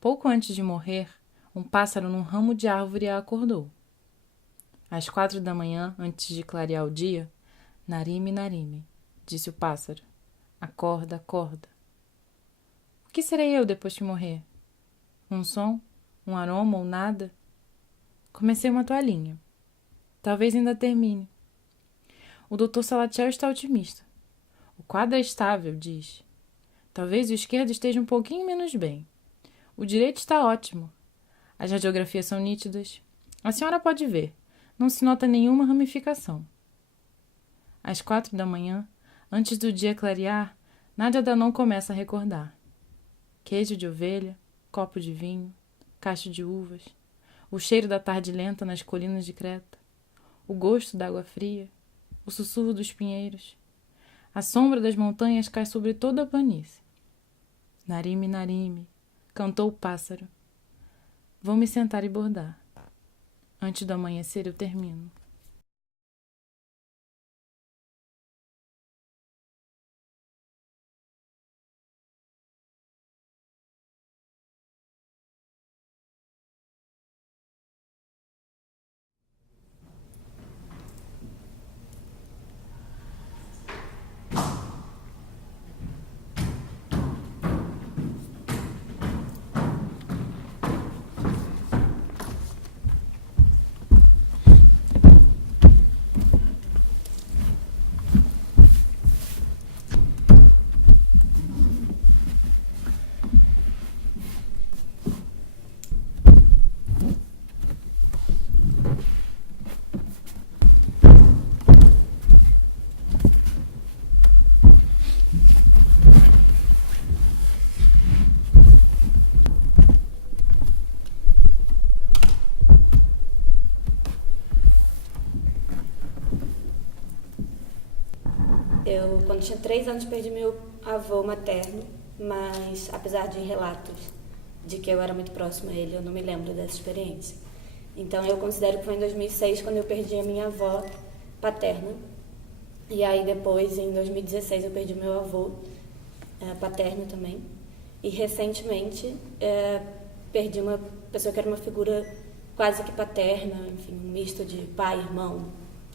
Pouco antes de morrer, um pássaro num ramo de árvore a acordou. Às 4 da manhã, antes de clarear o dia, Narime, Narime, disse o pássaro, acorda, acorda. O que serei eu depois que morrer? Um som? Um aroma ou nada? Comecei uma toalhinha. Talvez ainda termine. O Dr. Salatiel está otimista. O quadro é estável, diz. Talvez o esquerdo esteja um pouquinho menos bem. O direito está ótimo. As radiografias são nítidas. A senhora pode ver. Não se nota nenhuma ramificação. Às 4 da manhã, antes do dia clarear, Nádia Danon começa a recordar. Queijo de ovelha, copo de vinho, cacho de uvas, o cheiro da tarde lenta nas colinas de Creta, o gosto da água fria, o sussurro dos pinheiros. A sombra das montanhas cai sobre toda a planície. Narime, Narime, cantou o pássaro. Vou me sentar e bordar. Antes do amanhecer eu termino. Eu, quando tinha 3 anos, perdi meu avô materno, mas apesar de relatos de que eu era muito próxima a ele, eu não me lembro dessa experiência. Então eu considero que foi em 2006 quando eu perdi a minha avó paterna. E aí depois, em 2016, eu perdi meu avô paterno também. E recentemente perdi uma pessoa que era uma figura quase que paterna, enfim, um misto de pai, irmão,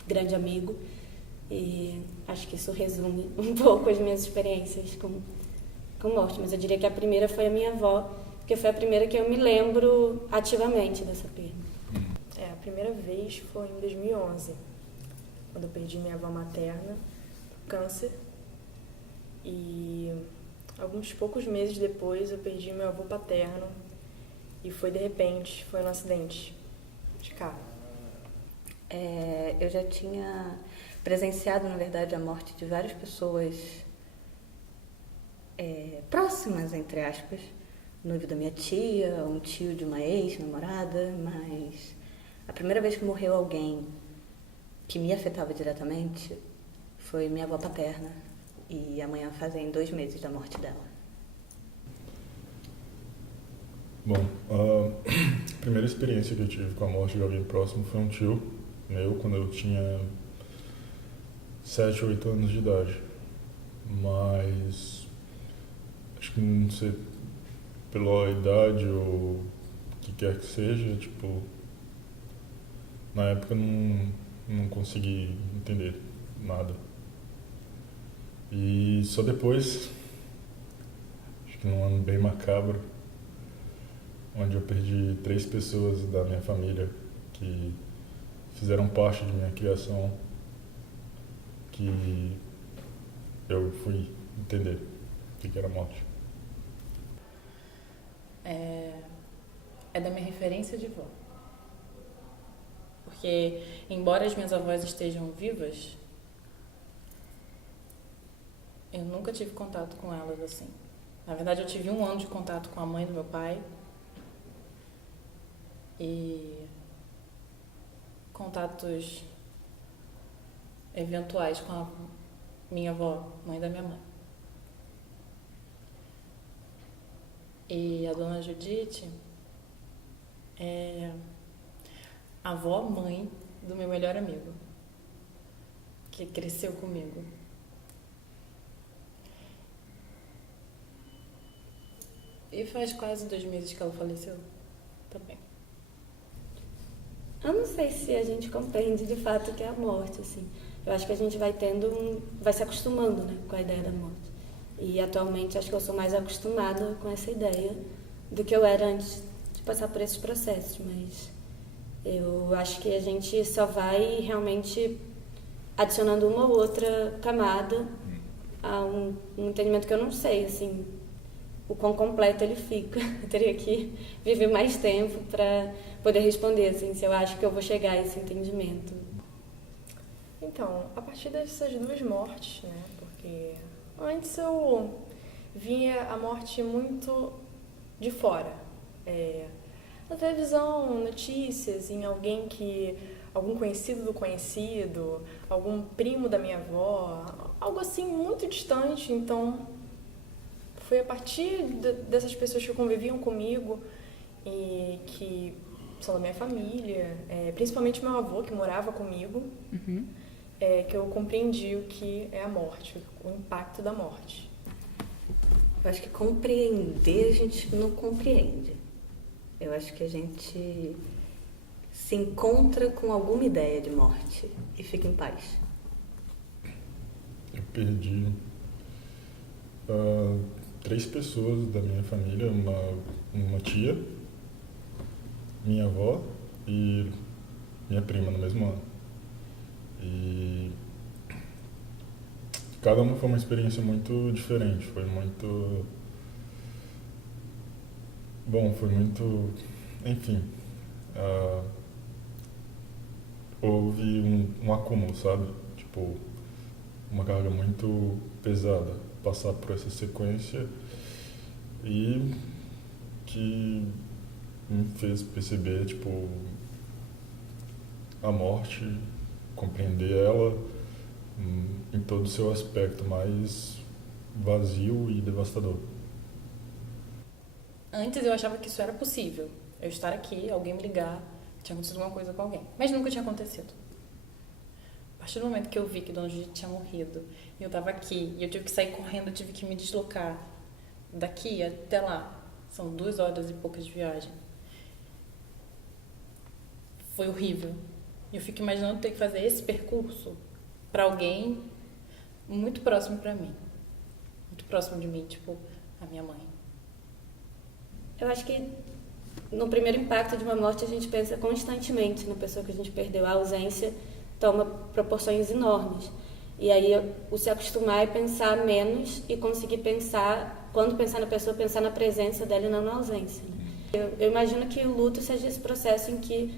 grande amigo. E acho que isso resume um pouco as minhas experiências com morte. Mas eu diria que a primeira foi a minha avó, porque foi a primeira que eu me lembro ativamente dessa perda. A primeira vez foi em 2011, quando eu perdi minha avó materna por câncer. E alguns poucos meses depois eu perdi meu avô paterno e foi de repente, foi um acidente de carro. Eu já tinha presenciado, na verdade, a morte de várias pessoas próximas, entre aspas, o noivo da minha tia, um tio de uma ex-namorada, mas a primeira vez que morreu alguém que me afetava diretamente foi minha avó paterna, e amanhã fazem 2 meses da morte dela. Bom, a primeira experiência que eu tive com a morte de alguém próximo foi um tio meu, quando eu tinha 7 ou 8 anos de idade. Mas acho que não sei, pela idade ou o que quer que seja, tipo, na época eu não consegui entender nada. E só depois, acho que num ano bem macabro, onde eu perdi 3 pessoas da minha família que fizeram parte de minha criação, que eu fui entender o que era morte. É da minha referência de vó. Porque, embora as minhas avós estejam vivas, eu nunca tive contato com elas assim. Na verdade, eu tive 1 ano de contato com a mãe do meu pai e contatos eventuais com a minha avó, mãe da minha mãe. E a dona Judite é a avó-mãe do meu melhor amigo, que cresceu comigo. E faz quase 2 meses que ela faleceu também. Eu não sei se a gente compreende de fato o que é a morte, assim. Eu acho que a gente vai se acostumando, né, com a ideia da morte. E atualmente acho que eu sou mais acostumada com essa ideia do que eu era antes de passar por esses processos, mas eu acho que a gente só vai realmente adicionando uma ou outra camada a um entendimento que eu não sei, assim, o quão completo ele fica. Eu teria que viver mais tempo para poder responder, assim, se eu acho que eu vou chegar a esse entendimento. Então, a partir dessas 2 mortes, né, porque antes eu via a morte muito de fora, na televisão, notícias, em algum conhecido do conhecido, algum primo da minha avó, algo assim muito distante. Então, foi a partir dessas pessoas que conviviam comigo e que são da minha família, principalmente meu avô, que morava comigo, que eu compreendi o que é a morte, o impacto da morte. Eu acho que compreender a gente não compreende. Eu acho que a gente se encontra com alguma ideia de morte e fica em paz. Eu perdi 3 pessoas da minha família, uma tia, minha avó e minha prima no mesmo ano. E cada uma foi uma experiência muito diferente, foi muito... Enfim, houve um acúmulo, sabe? Tipo, uma carga muito pesada passar por essa sequência e que me fez perceber, tipo, a morte, compreender ela em todo o seu aspecto mais vazio e devastador. Antes eu achava que isso era possível. Eu estar aqui, alguém me ligar, tinha acontecido alguma coisa com alguém. Mas nunca tinha acontecido. A partir do momento que eu vi que Dona Judite tinha morrido, e eu estava aqui, e eu tive que sair correndo, eu tive que me deslocar daqui até lá. São 2 horas e poucas de viagem. Foi horrível. E eu fico imaginando ter que fazer esse percurso para alguém muito próximo para mim. Muito próximo de mim, tipo, a minha mãe. Eu acho que no primeiro impacto de uma morte a gente pensa constantemente na pessoa que a gente perdeu. A ausência toma proporções enormes. E aí o se acostumar é pensar menos e conseguir pensar, quando pensar na pessoa, pensar na presença dela e não na ausência. Né? Eu imagino que o luto seja esse processo em que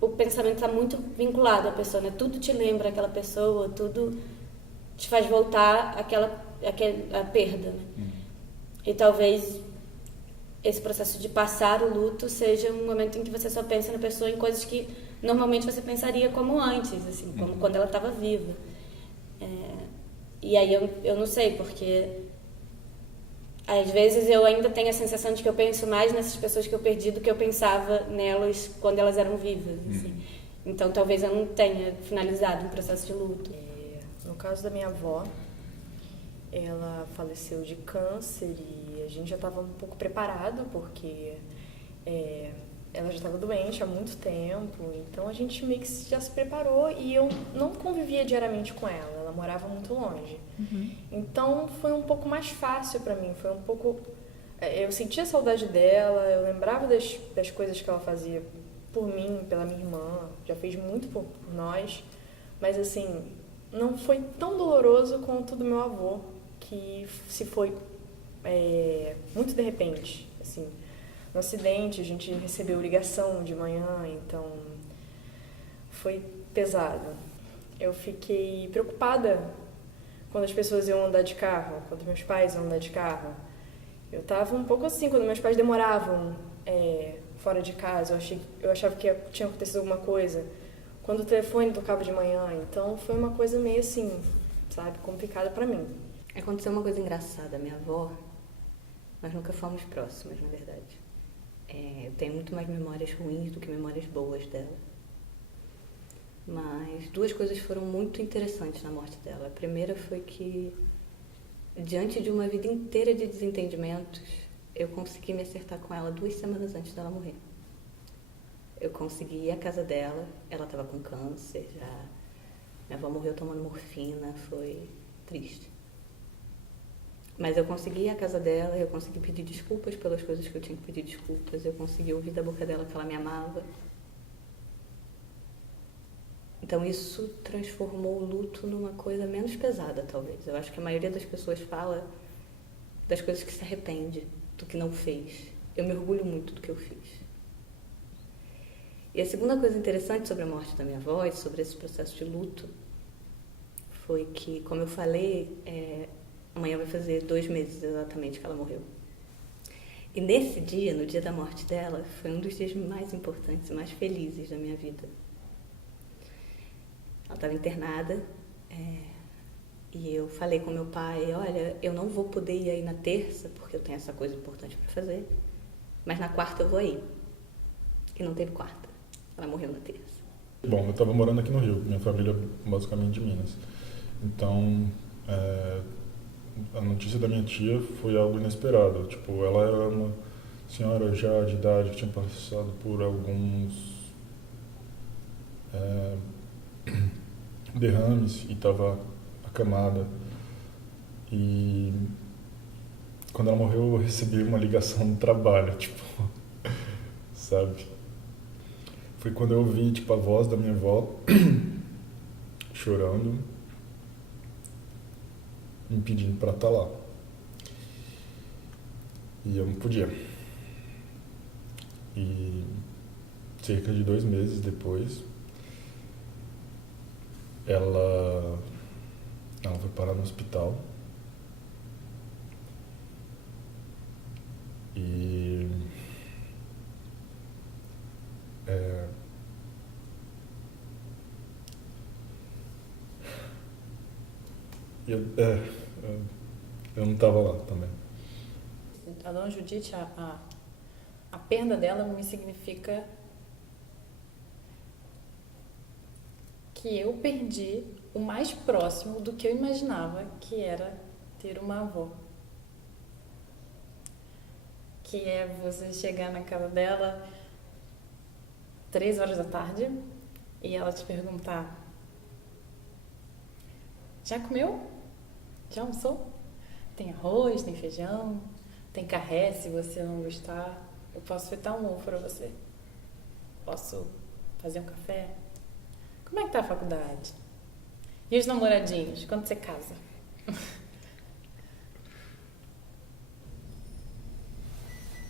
o pensamento está muito vinculado à pessoa, né? Tudo te lembra aquela pessoa, tudo te faz voltar à perda. Né? E talvez esse processo de passar o luto seja um momento em que você só pensa na pessoa em coisas que normalmente você pensaria como antes, assim, como quando ela estava viva. E aí eu não sei, porque às vezes eu ainda tenho a sensação de que eu penso mais nessas pessoas que eu perdi do que eu pensava nelas quando elas eram vivas. Assim. Então talvez eu não tenha finalizado um processo de luto. No caso da minha avó, ela faleceu de câncer e a gente já estava um pouco preparado, porque ela já estava doente há muito tempo, então a gente meio que já se preparou e eu não convivia diariamente com ela morava muito longe. Então foi um pouco mais fácil para mim, foi um pouco... Eu sentia saudade dela, eu lembrava das coisas que ela fazia por mim, pela minha irmã, já fez muito por nós, mas assim, não foi tão doloroso quanto o do meu avô, que se foi muito de repente, assim. No acidente, a gente recebeu ligação de manhã, então foi pesado. Eu fiquei preocupada quando as pessoas iam andar de carro, quando meus pais iam andar de carro. Eu estava um pouco assim, quando meus pais demoravam fora de casa, eu achava que tinha acontecido alguma coisa. Quando o telefone tocava de manhã, então foi uma coisa meio assim, sabe, complicada para mim. Aconteceu uma coisa engraçada. Minha avó, nós nunca fomos próximas, na verdade. Eu tenho muito mais memórias ruins do que memórias boas dela. Mas 2 coisas foram muito interessantes na morte dela. A primeira foi que, diante de uma vida inteira de desentendimentos, eu consegui me acertar com ela 2 semanas antes dela morrer. Eu consegui ir à casa dela, ela estava com câncer já. Minha avó morreu tomando morfina, foi triste. Mas eu consegui ir à casa dela, eu consegui pedir desculpas pelas coisas que eu tinha que pedir desculpas, eu consegui ouvir da boca dela que ela me amava. Então isso transformou o luto numa coisa menos pesada, talvez. Eu acho que a maioria das pessoas fala das coisas que se arrepende, do que não fez. Eu me orgulho muito do que eu fiz. E a segunda coisa interessante sobre a morte da minha avó e sobre esse processo de luto foi que, como eu falei, amanhã vai fazer 2 meses exatamente que ela morreu. E nesse dia, no dia da morte dela, foi um dos dias mais importantes e mais felizes da minha vida. Ela estava internada e eu falei com meu pai, olha, eu não vou poder ir aí na terça porque eu tenho essa coisa importante para fazer, mas na quarta eu vou aí. E não teve quarta. Ela morreu na terça. Bom, eu estava morando aqui no Rio, minha família basicamente de Minas. Então, a notícia da minha tia foi algo inesperado. Tipo, ela era uma senhora já de idade que tinha passado por alguns derrames e estava acamada. E quando ela morreu, eu recebi uma ligação no trabalho, tipo, sabe? Foi quando eu ouvi, tipo, a voz da minha avó chorando, me pedindo para estar lá. E eu não podia. E cerca de 2 meses depois, ela foi parar no hospital. E eu não estava lá também. A Dona Judite, a perda dela me significa que eu perdi o mais próximo do que eu imaginava que era ter uma avó. Que é você chegar na casa dela 3 horas da tarde e ela te perguntar: já comeu? Já almoçou? Tem arroz, tem feijão, tem carré se você não gostar. Eu posso fritar um ovo pra você. Posso fazer um café. Como é que tá a faculdade? E os namoradinhos? Quando você casa?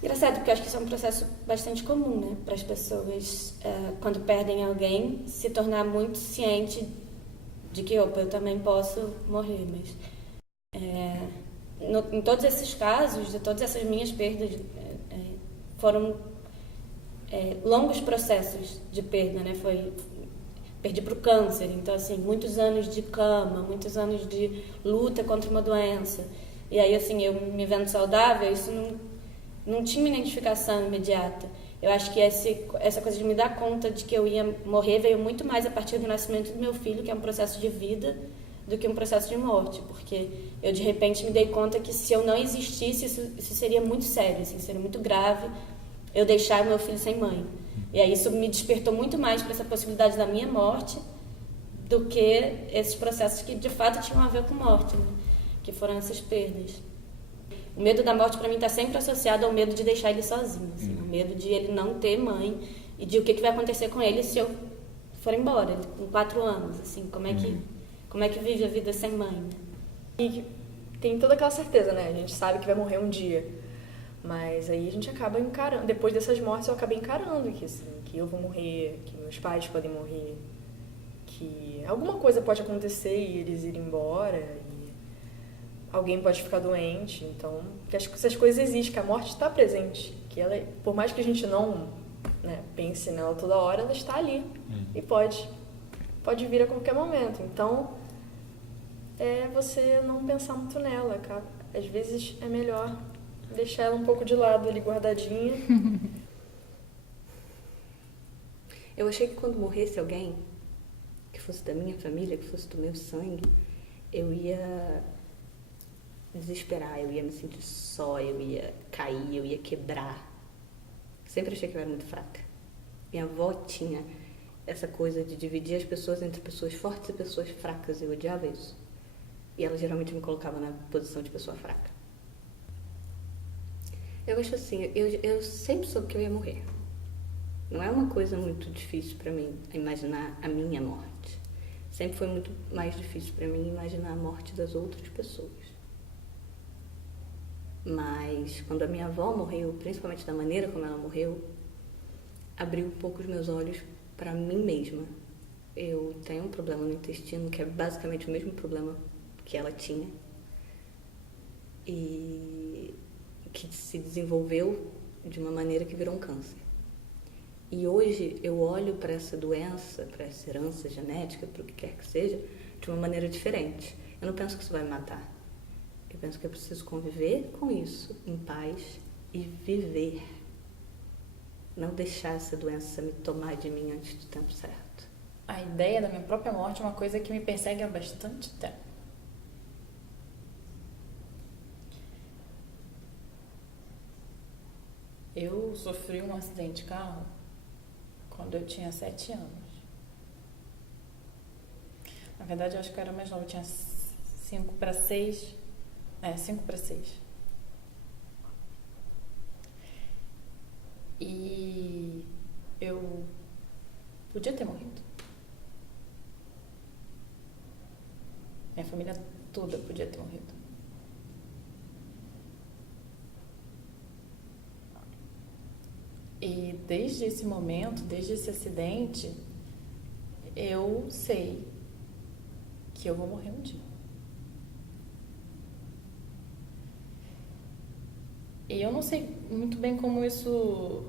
Engraçado, porque eu acho que isso é um processo bastante comum, né? Para as pessoas, quando perdem alguém, se tornar muito ciente de que, opa, eu também posso morrer, mas em todos esses casos, de todas essas minhas perdas, foram longos processos de perda, né? Perdi para o câncer, então, assim, muitos anos de cama, muitos anos de luta contra uma doença. E aí, assim, eu me vendo saudável, isso não tinha uma identificação imediata. Eu acho que essa coisa de me dar conta de que eu ia morrer veio muito mais a partir do nascimento do meu filho, que é um processo de vida, do que um processo de morte, porque eu de repente me dei conta que se eu não existisse, isso seria muito sério, assim, seria muito grave eu deixar meu filho sem mãe. E aí isso me despertou muito mais para essa possibilidade da minha morte do que esses processos que de fato tinham a ver com morte, né? Que foram essas perdas. O medo da morte para mim está sempre associado ao medo de deixar ele sozinho, assim, o medo de ele não ter mãe e de o que vai acontecer com ele se eu for embora, com 4 anos, assim, como é que vive a vida sem mãe, né? E tem toda aquela certeza, né? A gente sabe que vai morrer um dia, mas aí a gente acaba encarando, depois dessas mortes eu acabei encarando que, assim, que eu vou morrer, que meus pais podem morrer, que alguma coisa pode acontecer e eles irem embora, e alguém pode ficar doente, então que essas coisas existem, que a morte está presente, que ela, por mais que a gente não, né, pense nela toda hora, ela está ali e pode vir a qualquer momento. Então você não pensar muito nela, cara. Às vezes é melhor deixar ela um pouco de lado ali, guardadinha. Eu achei que quando morresse alguém, que fosse da minha família, que fosse do meu sangue, eu ia desesperar, eu ia me sentir só, eu ia cair, eu ia quebrar. Sempre achei que eu era muito fraca. Minha avó tinha essa coisa de dividir as pessoas entre pessoas fortes e pessoas fracas. Eu odiava isso. E ela geralmente me colocava na posição de pessoa fraca. Eu acho assim, eu sempre soube que eu ia morrer. Não é uma coisa muito difícil para mim imaginar a minha morte. Sempre foi muito mais difícil para mim imaginar a morte das outras pessoas. Mas quando a minha avó morreu, principalmente da maneira como ela morreu, abriu um pouco os meus olhos para mim mesma. Eu tenho um problema no intestino, que é basicamente o mesmo problema que ela tinha. E que se desenvolveu de uma maneira que virou um câncer. E hoje eu olho para essa doença, para essa herança genética, para o que quer que seja, de uma maneira diferente. Eu não penso que isso vai me matar. Eu penso que eu preciso conviver com isso em paz e viver. Não deixar essa doença me tomar de mim antes do tempo certo. A ideia da minha própria morte é uma coisa que me persegue há bastante tempo. Eu sofri um acidente de carro quando eu tinha 7 anos. Na verdade, eu acho que eu era mais nova, eu tinha 5 para 6. 5 para 6. E eu podia ter morrido. Minha família toda podia ter morrido. E desde esse momento, desde esse acidente, eu sei que eu vou morrer um dia. E eu não sei muito bem como isso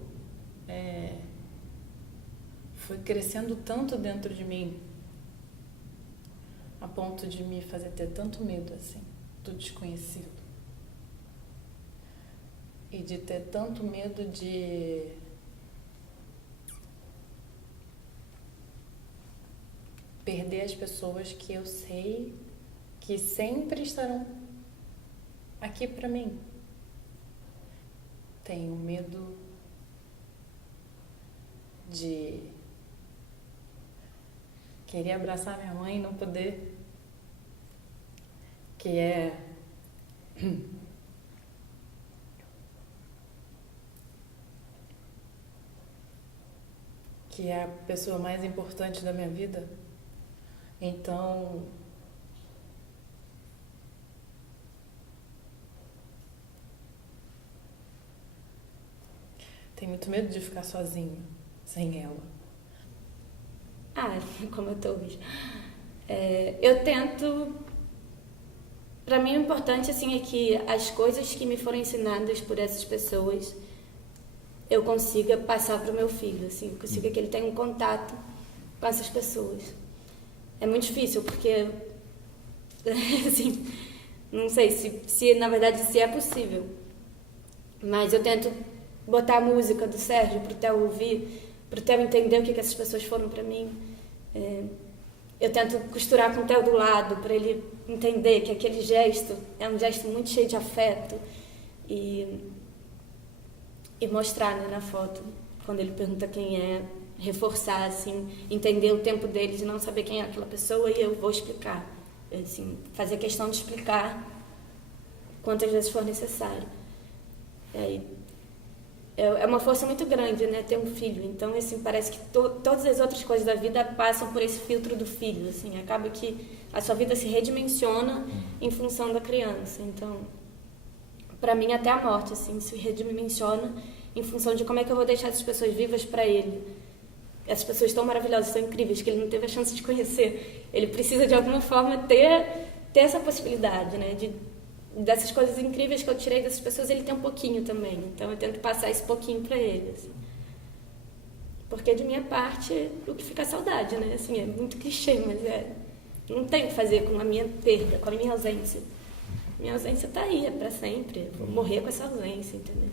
foi crescendo tanto dentro de mim, a ponto de me fazer ter tanto medo assim, do desconhecido. E de ter tanto medo de perder as pessoas que eu sei que sempre estarão aqui pra mim. Tenho medo de querer abraçar minha mãe e não poder, que é a pessoa mais importante da minha vida. Então, tenho muito medo de ficar sozinha, sem ela. Como eu tô hoje. Eu tento... Pra mim, o importante, assim, é que as coisas que me foram ensinadas por essas pessoas, eu consiga passar pro meu filho, assim, consiga que ele tenha um contato com essas pessoas. É muito difícil, porque, assim, não sei se na verdade, se é possível. Mas eu tento botar a música do Sérgio pro Theo ouvir, pro Theo entender o que essas pessoas foram pra mim. Eu tento costurar com o Theo do lado, para ele entender que aquele gesto é um gesto muito cheio de afeto. E mostrar, né, na foto, quando ele pergunta quem é, reforçar, assim, entender o tempo deles e não saber quem é aquela pessoa, e eu vou explicar. Assim, fazer questão de explicar quantas vezes for necessário. É uma força muito grande, né, ter um filho. Então, assim, parece que todas as outras coisas da vida passam por esse filtro do filho. Assim, acaba que a sua vida se redimensiona em função da criança. Então, para mim, até a morte, assim, se redimensiona em função de como é que eu vou deixar essas pessoas vivas para ele. Essas pessoas tão maravilhosas, tão incríveis, que ele não teve a chance de conhecer. Ele precisa, de alguma forma, ter essa possibilidade, né, dessas coisas incríveis que eu tirei dessas pessoas, ele tem um pouquinho também. Então, eu tento passar esse pouquinho para ele, assim. Porque, de minha parte, o que fica é saudade, né? Assim, é muito clichê, mas não tem o que fazer com a minha perda, com a minha ausência. Minha ausência tá aí, é para sempre. Eu vou morrer com essa ausência, entendeu?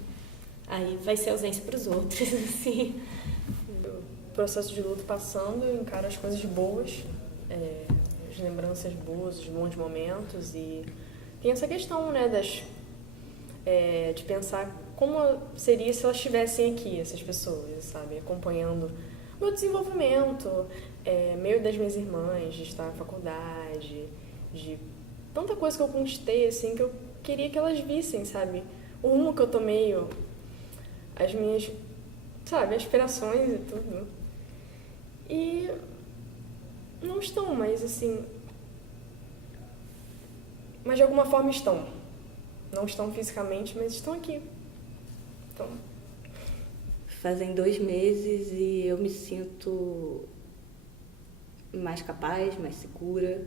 Aí vai ser ausência para os outros, assim. O processo de luto passando, eu encaro as coisas boas, as lembranças boas, os bons momentos, e tem essa questão, né, de pensar como seria se elas estivessem aqui, essas pessoas, sabe? Acompanhando o meu desenvolvimento, meu e das minhas irmãs, de estar na faculdade, de tanta coisa que eu conquistei, assim, que eu queria que elas vissem, sabe? O rumo que eu tomei, as minhas, sabe, aspirações e tudo. E não estão, mas assim... Mas de alguma forma estão. Não estão fisicamente, mas estão aqui. Então... Fazem 2 meses e eu me sinto mais capaz, mais segura.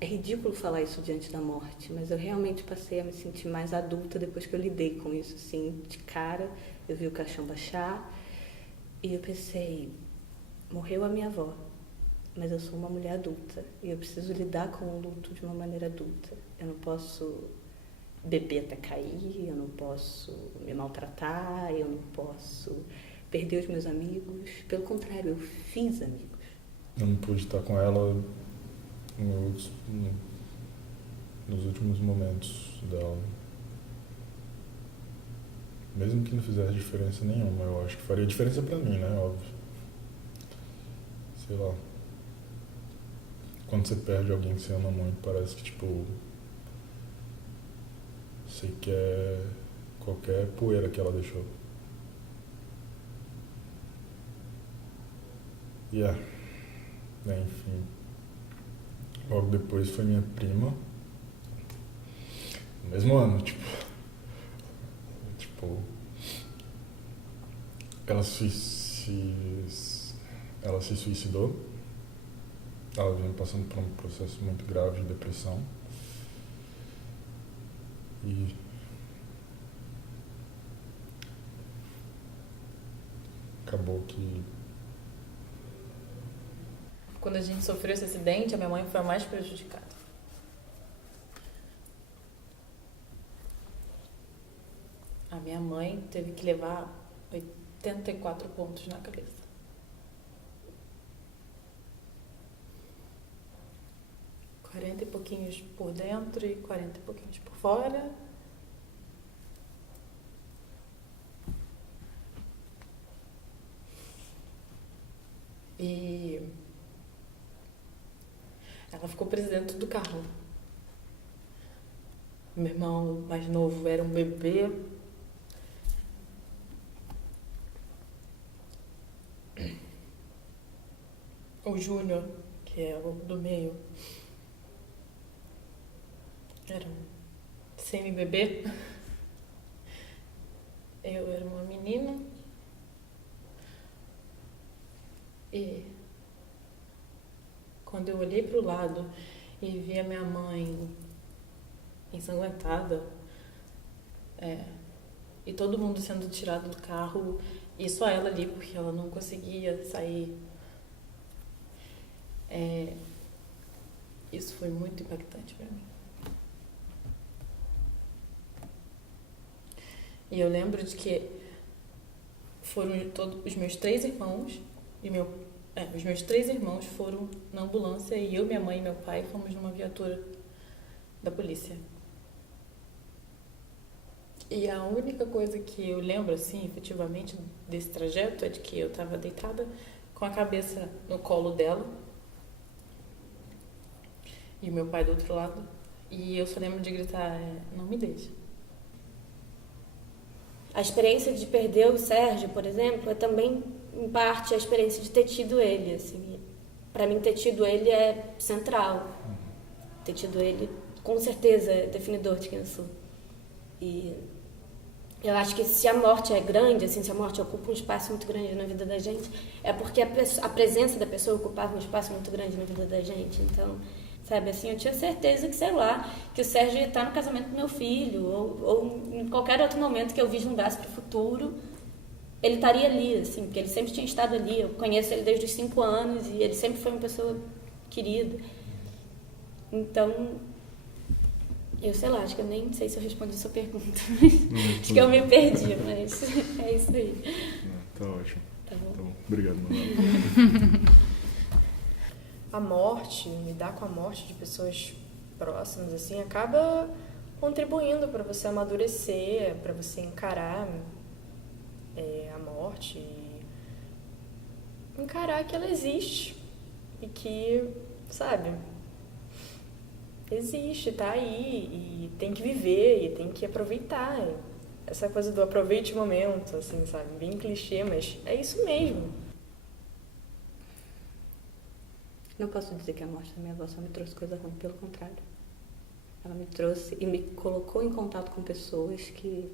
É ridículo falar isso diante da morte, mas eu realmente passei a me sentir mais adulta depois que eu lidei com isso, assim, de cara. Eu vi o caixão baixar e eu pensei, morreu a minha avó, mas eu sou uma mulher adulta e eu preciso lidar com o luto de uma maneira adulta. Eu não posso beber até cair, eu não posso me maltratar, eu não posso perder os meus amigos. Pelo contrário, eu fiz amigos. Eu não pude estar com ela nos últimos momentos dela. Mesmo que não fizesse diferença nenhuma, eu acho que faria diferença pra mim, né? Óbvio. Sei lá. Quando você perde alguém que você ama muito, parece que, tipo... Você quer qualquer poeira que ela deixou. Enfim. Logo depois foi minha prima. No mesmo ano, tipo... Ela se suicidou. Ela vinha passando por um processo muito grave de depressão. E acabou que... Quando a gente sofreu esse acidente, a minha mãe foi a mais prejudicada. A minha mãe teve que levar 84 pontos na cabeça. Quarenta e pouquinhos por dentro e 40 e pouquinhos por fora. E ela ficou presa dentro do carro. Meu irmão mais novo era um bebê. O Júnior, que é o do meio, era um semi-bebê. Eu era uma menina. E quando eu olhei para o lado e vi a minha mãe ensanguentada, e todo mundo sendo tirado do carro, e só ela ali, porque ela não conseguia sair. Isso foi muito impactante para mim. E eu lembro de que foram todos os meus 3 irmãos e os meus 3 irmãos foram na ambulância e eu, minha mãe e meu pai fomos numa viatura da polícia. E a única coisa que eu lembro, assim, efetivamente, desse trajeto é de que eu estava deitada com a cabeça no colo dela e meu pai do outro lado. E eu só lembro de gritar, não me deixe. A experiência de perder o Sérgio, por exemplo, é também, em parte, a experiência de ter tido ele. Assim. Para mim, ter tido ele é central. Ter tido ele, com certeza, é definidor de quem eu sou. E eu acho que se a morte é grande, assim, se a morte ocupa um espaço muito grande na vida da gente, é porque a presença da pessoa ocupava um espaço muito grande na vida da gente. Então, sabe, assim, eu tinha certeza que, sei lá, que o Sérgio ia estar no casamento do meu filho, ou em qualquer outro momento que eu vislumbrasse para o futuro, ele estaria ali, assim, porque ele sempre tinha estado ali. Eu conheço ele desde os 5 anos e ele sempre foi uma pessoa querida. Então, eu sei lá, acho que eu nem sei se eu respondi a sua pergunta. Acho que eu me perdi, mas é isso aí. Tá ótimo. Tá bom. Tá bom. Obrigado, Manuela. A morte, lidar com a morte de pessoas próximos, assim, acaba contribuindo para você amadurecer, para você encarar a morte, e encarar que ela existe e que, sabe, existe, tá aí e tem que viver e tem que aproveitar. Essa coisa do aproveite o momento, assim, sabe, bem clichê, mas é isso mesmo. Não posso dizer que a morte da minha avó só me trouxe coisa ruim, pelo contrário. Ela me trouxe e me colocou em contato com pessoas que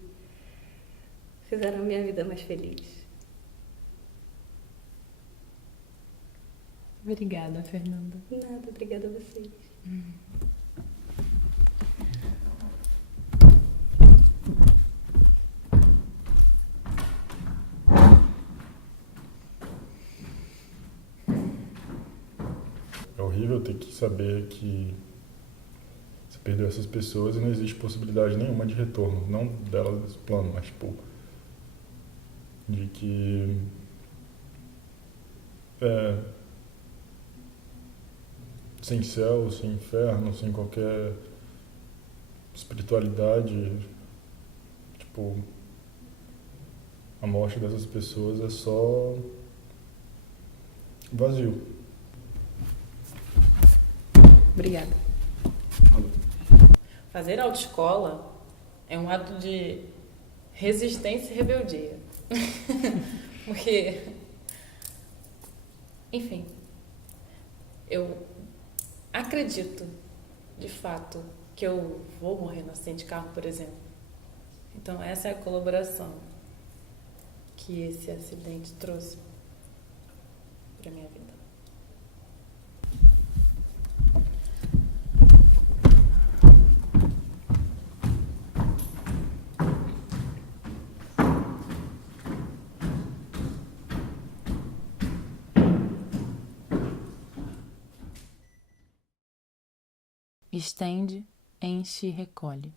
fizeram a minha vida mais feliz. Obrigada, Fernanda. Nada, obrigada a vocês. É horrível ter que saber que você perdeu essas pessoas e não existe possibilidade nenhuma de retorno. Não delas desse plano, mas tipo, de que sem céu, sem inferno, sem qualquer espiritualidade, tipo, a morte dessas pessoas é só vazio. Obrigada. Fazer autoescola é um ato de resistência e rebeldia. Porque, enfim, eu acredito, de fato, que eu vou morrer no acidente de carro, por exemplo. Então, essa é a colaboração que esse acidente trouxe para minha vida. Estende, enche e recolhe.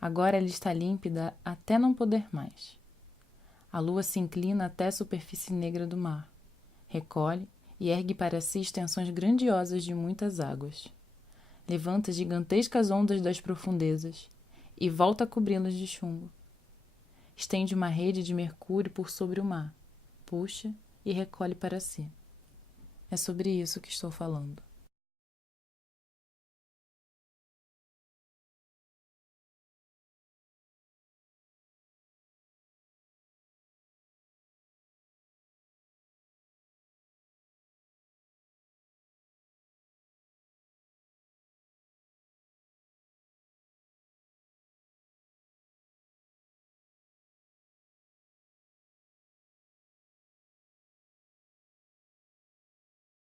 Agora ela está límpida até não poder mais. A lua se inclina até a superfície negra do mar, recolhe e ergue para si extensões grandiosas de muitas águas. Levanta gigantescas ondas das profundezas e volta a cobri-las de chumbo. Estende uma rede de mercúrio por sobre o mar, puxa e recolhe para si. É sobre isso que estou falando.